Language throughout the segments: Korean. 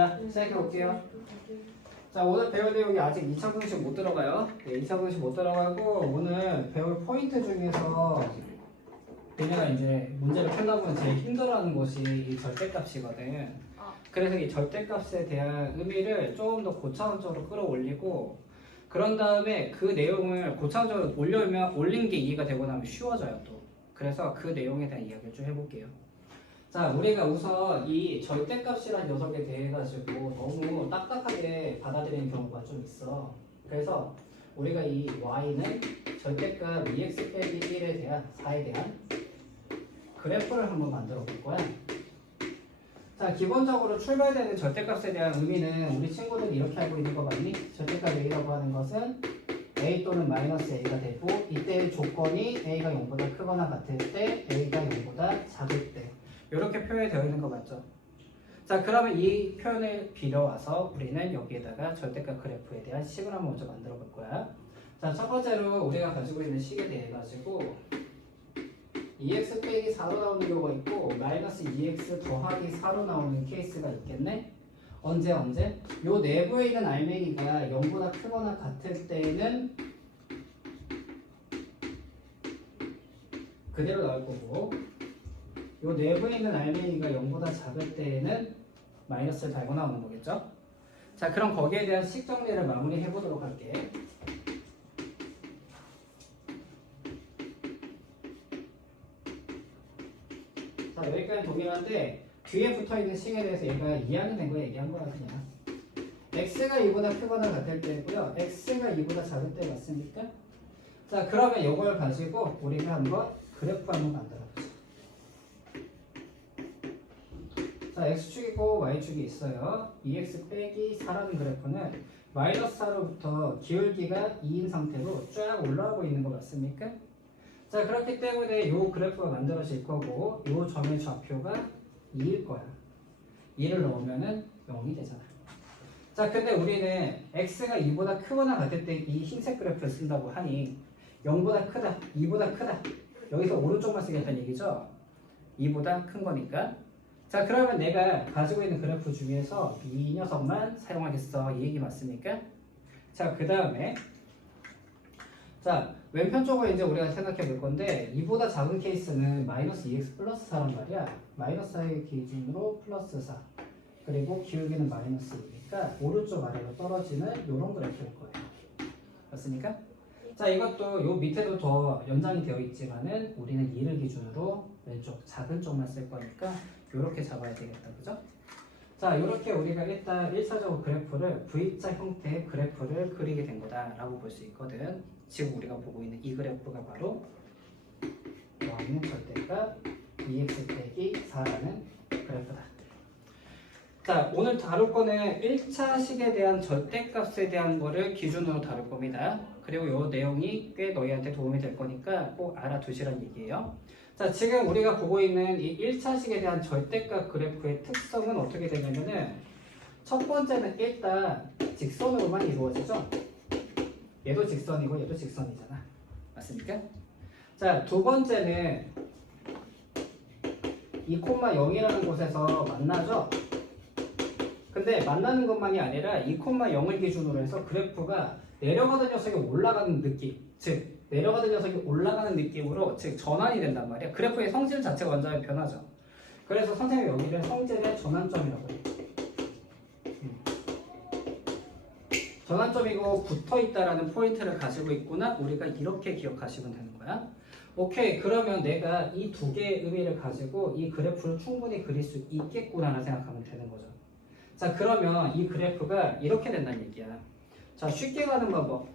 자, 시작해 볼게요. 자, 오늘 배울 내용이 아직 2차 공식 못 들어가요. 네, 2차 공식 못 들어가고 오늘 배울 포인트 중에서 얘네가 이제 문제를 풀다 보면 제일 힘들어하는 것이 이 절대값이거든. 그래서 이 절대값에 대한 의미를 조금 더 고차원적으로 끌어올리고 그런 다음에 그 내용을 고차원적으로 올린 게 이해가 되고 나면 쉬워져요 또. 그래서 그 내용에 대한 이야기를 좀 해볼게요. 자, 우리가 우선 이 절대값이라는 녀석에 대해 가지고 너무 딱딱하게 받아들이는 경우가 좀 있어. 그래서 우리가 이 y는 절대값 2x 빼기 1에 대한 4에 대한 그래프를 한번 만들어 볼 거야. 자, 기본적으로 출발되는 절대값에 대한 의미는 우리 친구들이 이렇게 알고 있는 거 맞니? 절대값 a라고 하는 것은 a 또는 마이너스 a가 되고 이때의 조건이 a가 0보다 크거나 같을 때 a가 0보다 작을 때 이렇게 표현이 되어 있는 거 맞죠? 자, 그러면 이 표현을 빌어와서 우리는 여기에다가 절대값 그래프에 대한 식을 한번 먼저 만들어 볼 거야. 자, 첫 번째로 우리가 가지고 있는 식에 대해 가지고 2x 빼기 4로 나오는 경우가 있고 마이너스 2x 더하기 4로 나오는 케이스가 있겠네? 언제? 요 내부에 있는 알맹이가 0보다 크거나 같을 때는 그대로 나올 거고 요 내부에 있는 알맹이가 0보다 작을 때에는 마이너스를 달고 나오는 거겠죠? 자, 그럼 거기에 대한 식 정리를 마무리해 보도록 할게. 자, 여기까지 동일한데 뒤에 붙어있는 식에 대해서 얘가 이해하게 된 거 얘기한 거야 그냥. x가 2보다 크거나 같을 때고요. x가 2보다 작을 때 맞습니까? 자, 그러면 이걸 가지고 우리가 한번 그래프 한번 만들어 보자. 자, x축이고 y축이 있어요. 2x 빼기 4라는 그래프는 마이너스 4로부터 기울기가 2인 상태로 쫙 올라가고 있는 거 맞습니까? 자, 그렇기 때문에 이 그래프가 만들어질 거고 이 점의 좌표가 2일 거야. 2를 넣으면은 0이 되잖아. 자, 근데 우리는 x가 2보다 크거나 같을 때 이 흰색 그래프를 쓴다고 하니 0보다 크다, 2보다 크다. 여기서 오른쪽만 쓰겠다는 얘기죠. 2보다 큰 거니까. 자, 그러면 내가 가지고 있는 그래프 중에서 이 녀석만 사용하겠어. 이 얘기 맞습니까? 자, 그 다음에 자, 왼편 쪽을 이제 우리가 생각해 볼 건데 2보다 작은 케이스는 마이너스 2x 플러스 4란 말이야. 마이너스 4의 기준으로 플러스 4 그리고 기울기는 마이너스 2니까 오른쪽 아래로 떨어지는 이런 그래프일 거예요. 맞습니까? 자, 이것도 요 밑에도 더 연장이 되어 있지만은 우리는 2를 기준으로 왼쪽 작은 쪽만 쓸 거니까 이렇게 잡아야 되겠다. 그죠? 자, 이렇게 우리가 일단 1차적으로 그래프를 V자 형태의 그래프를 그리게 된 거다라고 볼 수 있거든. 지금 우리가 보고 있는 이 그래프가 바로 y는 절대값 2x 빼기 4라는 그래프다. 자, 오늘 다룰 거는 1차 식에 대한 절대값에 대한 거를 기준으로 다룰 겁니다. 그리고 이 내용이 꽤 너희한테 도움이 될 거니까 꼭 알아두시란 얘기예요. 자, 지금 우리가 보고 있는 이 1차 식에 대한 절대값 그래프의 특성은 어떻게 되냐면은 첫 번째는 일단 직선으로만 이루어지죠. 얘도 직선이고 얘도 직선이잖아. 맞습니까? 자, 두 번째는 2,0이라는 곳에서 만나죠. 근데 만나는 것만이 아니라 2,0을 기준으로 해서 그래프가 내려가던 녀석이 올라가는 느낌, 즉 내려가던 녀석이 올라가는 느낌으로 즉 전환이 된단 말이야. 그래프의 성질 자체가 완전히 변하죠. 그래서 선생님이 여기를 성질의 전환점이라고 해요. 전환점이고 붙어있다라는 포인트를 가지고 있구나. 우리가 이렇게 기억하시면 되는 거야. 오케이, 그러면 내가 이 두 개의 의미를 가지고 이 그래프를 충분히 그릴 수 있겠구나 생각하면 되는 거죠. 자, 그러면 이 그래프가 이렇게 된다는 얘기야. 자, 쉽게 가는 방법.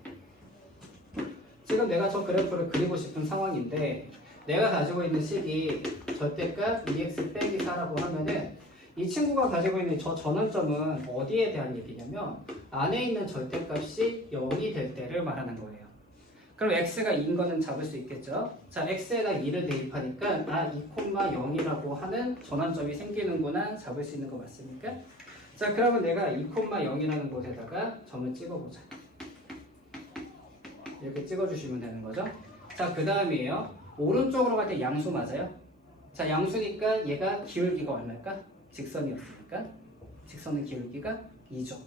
지금 내가 저 그래프를 그리고 싶은 상황인데 내가 가지고 있는 식이 절대값 2x 빼기 4라고 하면은 이 친구가 가지고 있는 저 전환점은 어디에 대한 얘기냐면 안에 있는 절대값이 0이 될 때를 말하는 거예요. 그럼 x가 2인 거는 잡을 수 있겠죠? 자, x에다 2를 대입하니까 2,0이라고 하는 전환점이 생기는구나 잡을 수 있는 거 맞습니까? 자, 그러면 내가 2,0이라는 곳에다가 점을 찍어보자. 이렇게 찍어주시면 되는 거죠. 자, 그 다음이에요. 오른쪽으로 갈 때 양수 맞아요? 자, 양수니까 얘가 기울기가 얼마일까? 직선이었으니까 직선의 기울기가 2죠.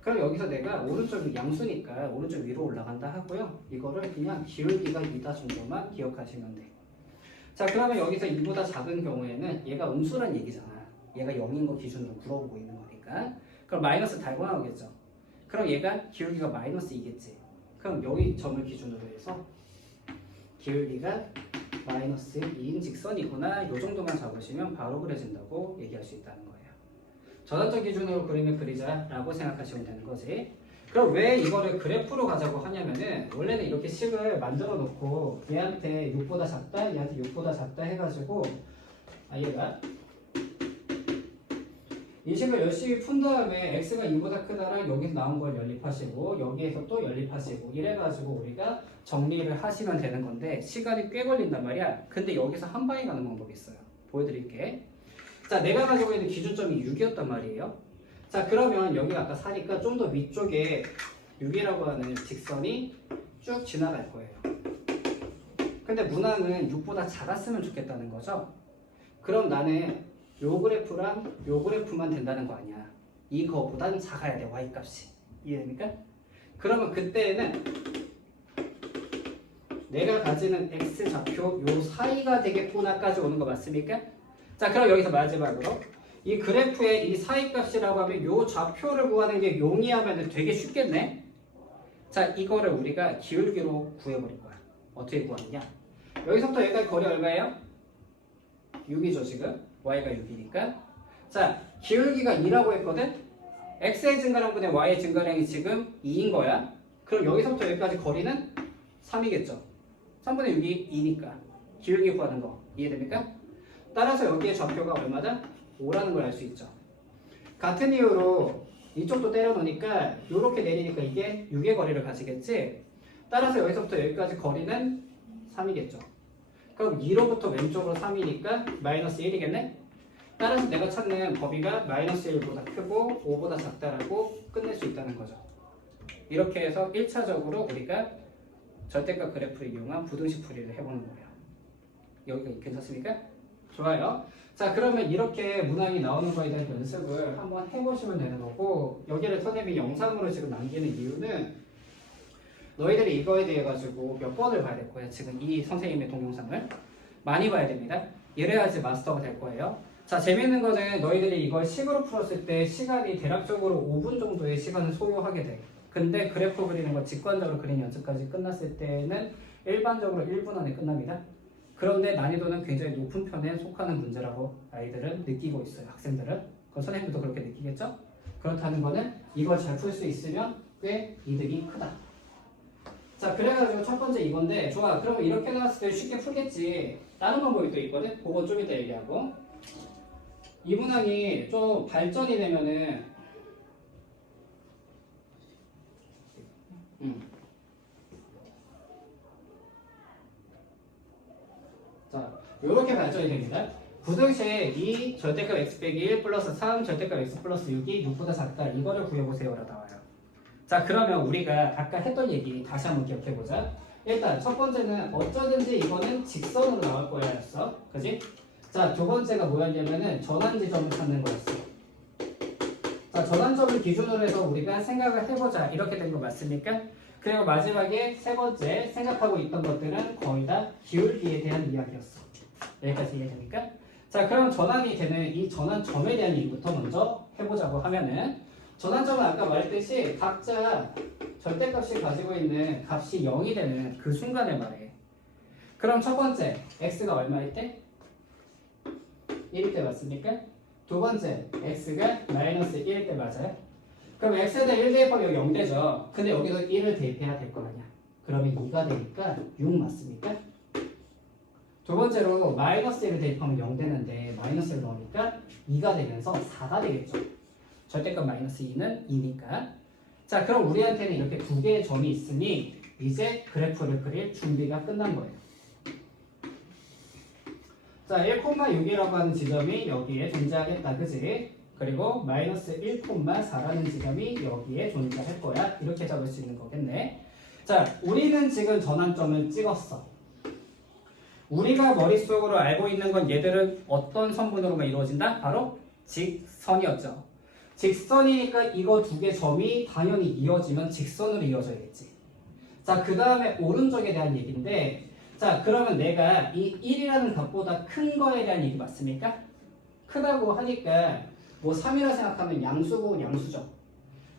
그럼 여기서 내가 오른쪽 양수니까 오른쪽 위로 올라간다 하고요. 이거를 그냥 기울기가 2다 정도만 기억하시면 돼. 자, 그러면 여기서 2보다 작은 경우에는 얘가 음수란 얘기잖아. 얘가 0인 거 기준으로 물어보고 있는 거니까. 그럼 마이너스 달고 나오겠죠. 그럼 얘가 기울기가 마이너스 2겠지. 그럼 여기 점을 기준으로 해서 기울기가 마이너스 2인 직선이구나. 이 정도만 잡으시면 바로 그려진다고 얘기할 수 있다는 거예요. 전환점 기준으로 그림을 그리자라고 생각하시면 되는 거지. 그럼 왜 이거를 그래프로 가자고 하냐면은 원래는 이렇게 식을 만들어 놓고 얘한테 6보다 작다, 얘한테 6보다 작다 해가지고 얘가 이 식을 열심히 푼 다음에 x가 2보다 크다랑 여기서 나온 걸 연립하시고 여기에서 또 연립하시고 이래가지고 우리가 정리를 하시면 되는 건데 시간이 꽤 걸린단 말이야. 근데 여기서 한 방에 가는 방법이 있어요. 보여드릴게. 자, 내가 가지고 있는 기준점이 6이었단 말이에요. 자, 그러면 여기가 아까 4니까 좀 더 위쪽에 6이라고 하는 직선이 쭉 지나갈 거예요. 근데 문항은 6보다 작았으면 좋겠다는 거죠. 그럼 나는 요 그래프랑 요 그래프만 된다는 거 아니야. 이거보단 작아야 돼, y값이. 이해됩니까? 그러면 그때는 내가 가지는 x 좌표 요 사이가 되겠구나까지 오는 거 맞습니까? 자, 그럼 여기서 마지막으로 이 그래프의 이 사이값이라고 하면 요 좌표를 구하는 게 용이하면 되게 쉽겠네. 자, 이거를 우리가 기울기로 구해버릴 거야. 어떻게 구하느냐? 여기서부터 여기까지 거리 얼마예요? 6이죠 지금. y가 6이니까. 자, 기울기가 2라고 했거든. x의 증가량분의 y의 증가량이 지금 2인 거야. 그럼 여기서부터 여기까지 거리는 3이겠죠. 3분의 6이 2니까 기울기 구하는 거 이해됩니까? 따라서 여기에 좌표가 얼마다? 5라는 걸 알 수 있죠. 같은 이유로 이쪽도 때려 놓으니까 이렇게 내리니까 이게 6의 거리를 가지겠지. 따라서 여기서부터 여기까지 거리는 3이겠죠. 그럼 2로부터 왼쪽으로 3이니까 마이너스 1이겠네? 따라서 내가 찾는 범위가 마이너스 1보다 크고 5보다 작다라고 끝낼 수 있다는 거죠. 이렇게 해서 1차적으로 우리가 절대값 그래프를 이용한 부등식 풀이를 해보는 거예요. 여기가 괜찮습니까? 좋아요. 자, 그러면 이렇게 문항이 나오는 거에 대한 연습을 한번 해보시면 되는 거고, 여기를 선생님이 영상으로 지금 남기는 이유는 너희들이 이거에 대해 가지고 몇 번을 봐야 될 거야. 지금 이 선생님의 동영상을 많이 봐야 됩니다. 이래야지 마스터가 될 거예요. 자, 재밌는 거는 너희들이 이걸 식으로 풀었을 때 시간이 대략적으로 5분 정도의 시간을 소요하게 돼. 근데 그래프 그리는 거 직관적으로 그리는 연습까지 끝났을 때는 일반적으로 1분 안에 끝납니다. 그런데 난이도는 굉장히 높은 편에 속하는 문제라고 아이들은 느끼고 있어요. 학생들은. 그럼 선생님도 그렇게 느끼겠죠? 그렇다는 거는 이걸 잘 풀 수 있으면 꽤 이득이 크다. 자, 그래가지고 첫 번째 이건데, 좋아. 그러면 이렇게 나왔을 때 쉽게 풀겠지. 다른 방법이 또 있거든? 그거 좀 이따 얘기하고. 이 문항이 좀 발전이 되면은, 자, 요렇게 발전이 됩니다. 부등식 2 절대값 x 빼기 1 플러스 3 절대값 x 플러스 6이 6보다 작다. 이거를 구해보세요라 나와요. 자, 그러면 우리가 아까 했던 얘기 다시 한번 기억해보자. 일단 첫 번째는 어쩌든지 이거는 직선으로 나올 거야 였어. 그지? 자, 두 번째가 뭐였냐면은 전환 지점을 찾는 거였어. 자, 전환점을 기준으로 해서 우리가 생각을 해보자. 이렇게 된 거 맞습니까? 그리고 마지막에 세 번째 생각하고 있던 것들은 거의 다 기울기에 대한 이야기였어. 여기까지 이해됩니까? 자, 그럼 전환이 되는 이 전환점에 대한 얘기부터 먼저 해보자고 하면은, 전환점은 아까 말했듯이 각자 절대값이 가지고 있는 값이 0이 되는 그 순간을 말해. 그럼 첫 번째 x가 얼마일 때? 1일 때 맞습니까? 두 번째 x가 마이너스 1일 때 맞아요? 그럼 x에다 1 대입하면 여기 0 되죠. 근데 여기서 1을 대입해야 될 거 아니야. 그러면 2가 되니까 6 맞습니까? 두 번째로 마이너스 1을 대입하면 0 되는데 마이너스를 넣으니까 2가 되면서 4가 되겠죠. 절대값 마이너스 2는 2니까. 자, 그럼 우리한테는 이렇게 두 개의 점이 있으니 이제 그래프를 그릴 준비가 끝난 거예요. 자, 1,6이라고 하는 지점이 여기에 존재하겠다. 그지? 그리고 마이너스 1,4라는 지점이 여기에 존재할 거야. 이렇게 잡을 수 있는 거겠네. 자, 우리는 지금 전환점을 찍었어. 우리가 머릿속으로 알고 있는 건 얘들은 어떤 선분으로만 이루어진다? 바로 직선이었죠. 직선이니까 이거 두 개 점이 당연히 이어지면 직선으로 이어져야겠지. 자, 그 다음에 오른쪽에 대한 얘기인데, 자, 그러면 내가 이 1이라는 값보다 큰 거에 대한 얘기 맞습니까? 크다고 하니까 뭐 3이라 생각하면 양수고 양수죠.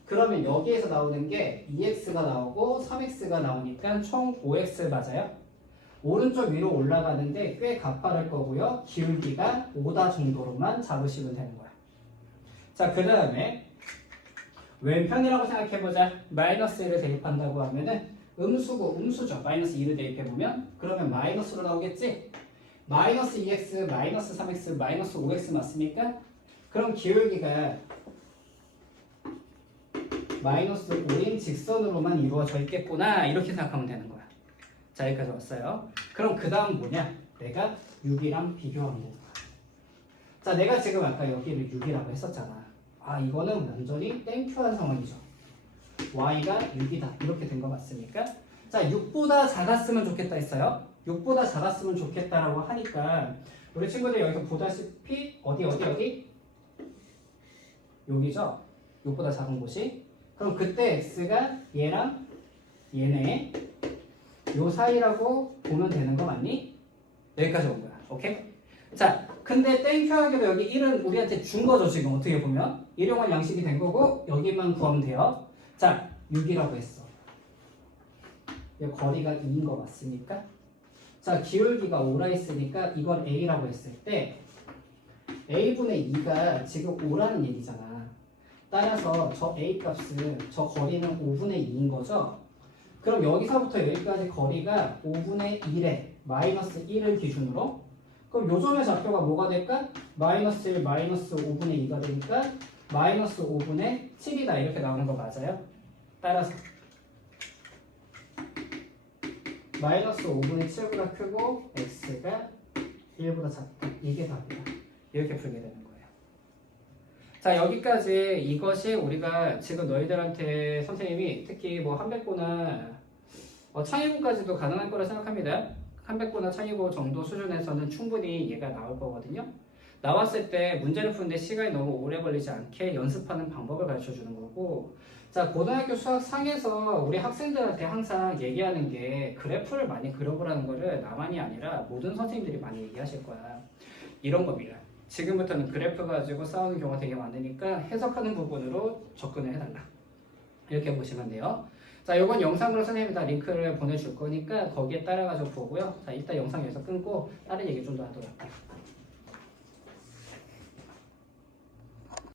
그러면 여기에서 나오는 게 2x가 나오고 3x가 나오니까 총 5x 맞아요? 오른쪽 위로 올라가는데 꽤 가파를 거고요. 기울기가 5다 정도로만 잡으시면 되는 거야. 자, 그 다음에 왼편이라고 생각해보자. 마이너스 1을 대입한다고 하면은 음수고 음수죠. 마이너스 2를 대입해보면 그러면 마이너스로 나오겠지? 마이너스 2x, 마이너스 3x, 마이너스 5x 맞습니까? 그럼 기울기가 마이너스 5인 직선으로만 이루어져 있겠구나. 이렇게 생각하면 되는 거야. 자, 여기까지 왔어요. 그럼 그 다음 뭐냐? 내가 6이랑 비교하면 되는 거야. 자, 내가 지금 아까 여기를 6이라고 했었잖아. 아, 이거는 완전히 땡큐한 상황이죠. y가 6이다. 이렇게 된 거 맞습니까? 자, 6보다 작았으면 좋겠다 했어요. 6보다 작았으면 좋겠다라고 하니까 우리 친구들 여기서 보다시피 어디? 여기죠? 6보다 작은 곳이. 그럼 그때 x가 얘랑 얘네 요 사이라고 보면 되는 거 맞니? 여기까지 온 거야. 오케이? 자, 근데 땡큐하게도 여기 1은 우리한테 준 거죠, 지금 어떻게 보면. 일용할 양식이 된 거고 여기만 구하면 돼요. 자, 6이라고 했어. 이 거리가 2인 거 맞습니까? 자, 기울기가 5라 했으니까 이걸 a라고 했을 때 a분의 2가 지금 5라는 얘기잖아. 따라서 저 a 값은 저 거리는 5분의 2인 거죠. 그럼 여기서부터 여기까지 거리가 5분의 1에 마이너스 1을 기준으로 그럼 요점의 좌표가 뭐가 될까? 마이너스 1 마이너스 5분의 2가 되니까 마이너스 5분의 7이다 이렇게 나오는 거 맞아요? 따라서 마이너스 5분의 7보다 크고 x가 1보다 작다. 이게 답이다. 이렇게 풀게 되는 거예요. 자, 여기까지 이것이 우리가 지금 너희들한테 선생님이 특히 뭐 한백고나 창의고까지도 가능할 거라 생각합니다. 한백고나 창의고 정도 수준에서는 충분히 얘가 나올 거거든요. 나왔을 때 문제를 푸는데 시간이 너무 오래 걸리지 않게 연습하는 방법을 가르쳐 주는 거고, 자, 고등학교 수학 상에서 우리 학생들한테 항상 얘기하는 게 그래프를 많이 그려보라는 거를 나만이 아니라 모든 선생님들이 많이 얘기하실 거야. 이런 겁니다. 지금부터는 그래프 가지고 싸우는 경우가 되게 많으니까 해석하는 부분으로 접근을 해달라. 이렇게 보시면 돼요. 자, 이건 영상으로 선생님이 다 링크를 보내줄 거니까 거기에 따라가지고 보고요. 자, 이따 영상 여기서 끊고 다른 얘기 좀 더 하도록 할게요.